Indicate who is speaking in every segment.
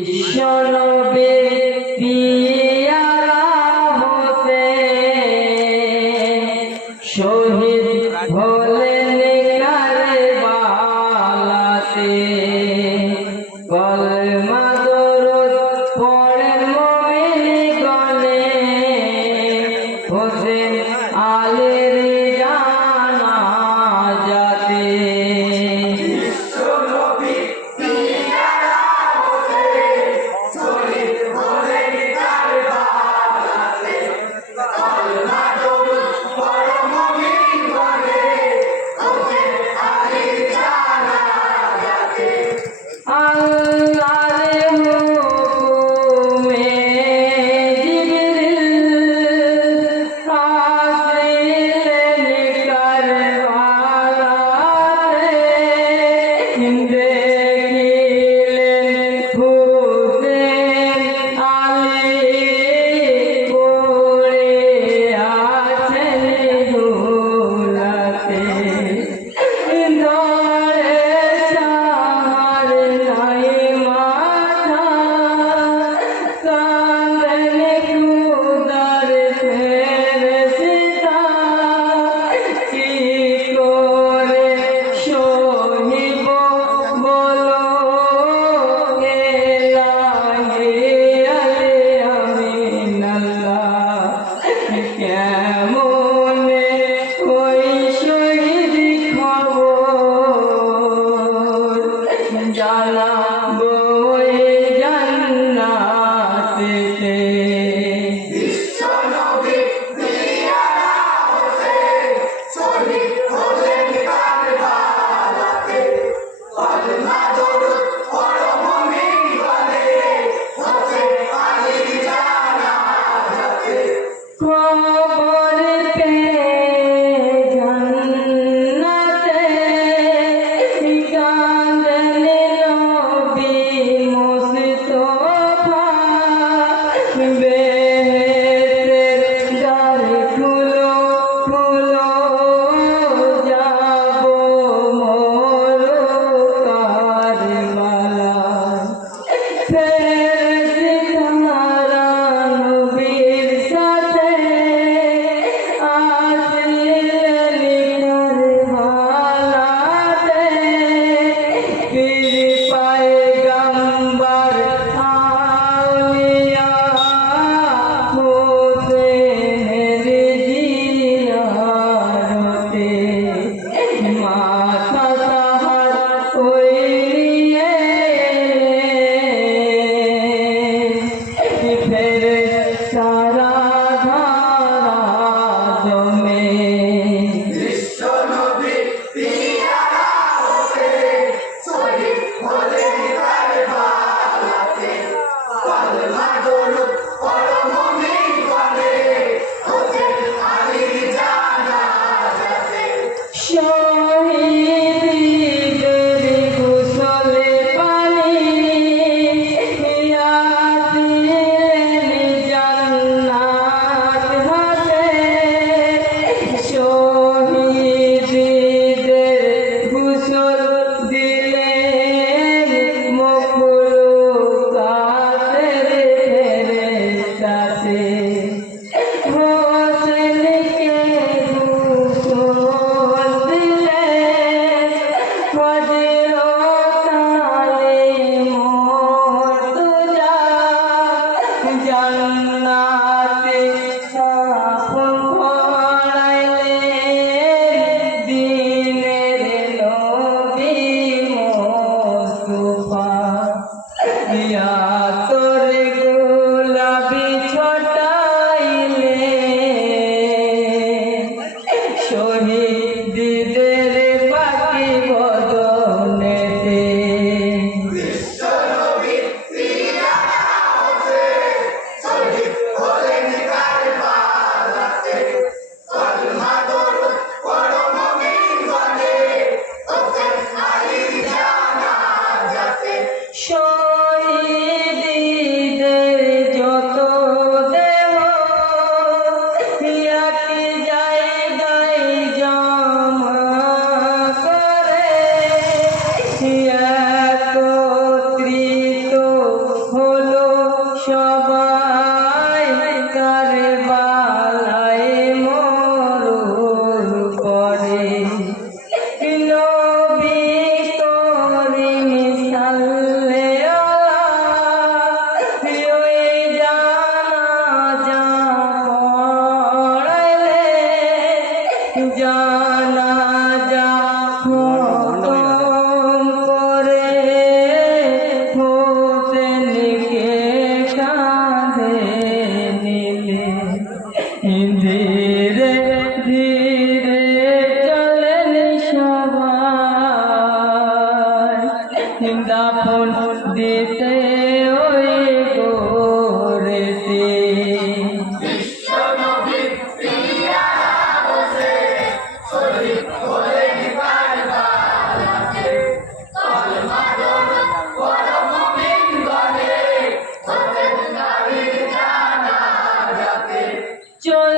Speaker 1: বিশ্বনবী জান্নাতে Just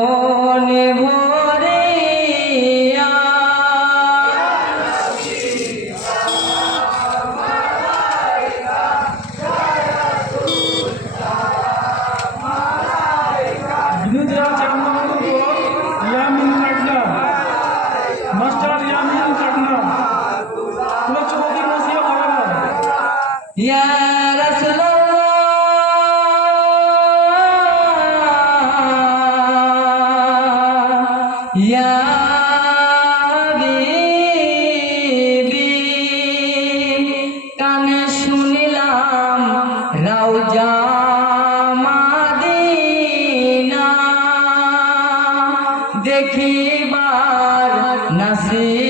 Speaker 1: মনে ভরে
Speaker 2: মাস্টার ইয়ামিন কাটনা তোমার চৌধুরী মশিয়া বলে না
Speaker 1: ইয়া রাসূলুল্লাহ see.